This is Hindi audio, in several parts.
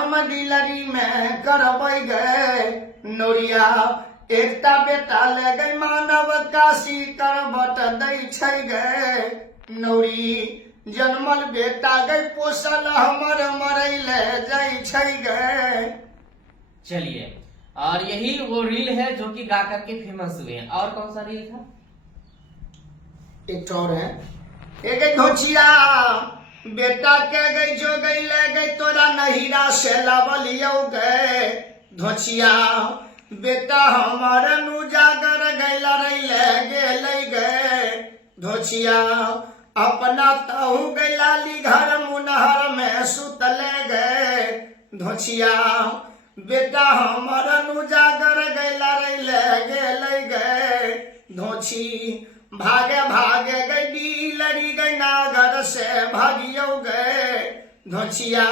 हम दिलरी में करबै गए नोरिया एकता बेटा ले गई मानव काशी करबट दै छै गए नौरी जन्मल बेटा गई पोसल हमर मरै ले जाइ छै गए। चलिए, और यही वो रील है जो कि गा करके फेमस हुए हैं। और कौन सा रील था? एक और है, एक गई धोचिया बेटा के गई जो गई ले गई तोरा नहिरा से लावलियो गए धोचिया बेटा हमार नु जागर गैला रे ले गेलै गए धोचिया अपना तहु गैलाली घर मुनहर में सुतले गए धोचिया बेटा हमार नु जागर गैला रे ले गेलै गए धोची भागे भागे गई बिलरी गई नागर से भागियो गए धोचिया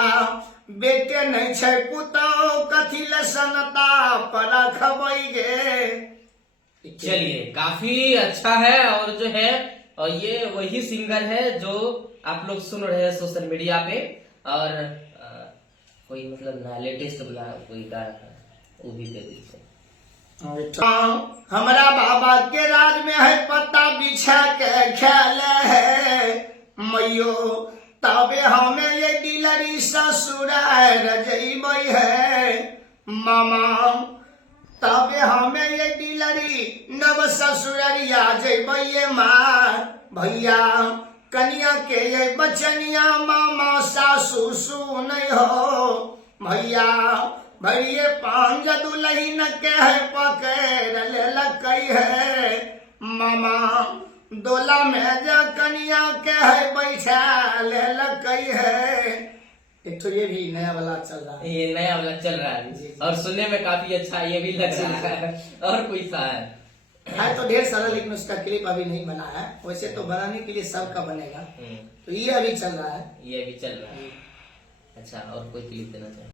बेटे नहीं छै पुतौ कथी ले सनता पर रखबै गे। चलिए, काफी अच्छा है। और जो है, और ये वही सिंगर है जो आप लोग सुन रहे हैं सोशल मीडिया पे। और कोई मतलब लेटेस्ट वाला कोई गाया है, वो भी दे दीजिए। हमरा बाबा के राज में है पत्ता बिछा के खेल है मैयो तबे हमें ये दिलरी ससुराल जइबै है मामा तबे हमें ये दिलरी नव ससुररिया जइबै ये माँ भैया कनिया के ये बचनिया मामा सासू सुनै हो भैया भैये पांज दुलहिन के है पकड़ ले लकई है मामा दोला में जो कनिया के है बैठा ले लकई है। एक तो ये भी नया वाला चल रहा है, ये नया वाला चल रहा है जी। और सुनने में काफी अच्छा ये भी लग रहा है। और कोई सा है तो ढेर सारा, लेकिन उसका क्लिप अभी नहीं बना है। वैसे तो बनाने के लिए सबका बनेगा, तो ये अभी चल रहा है, ये भी चल रहा है। अच्छा, और कोई क्लिप देना चाहिए?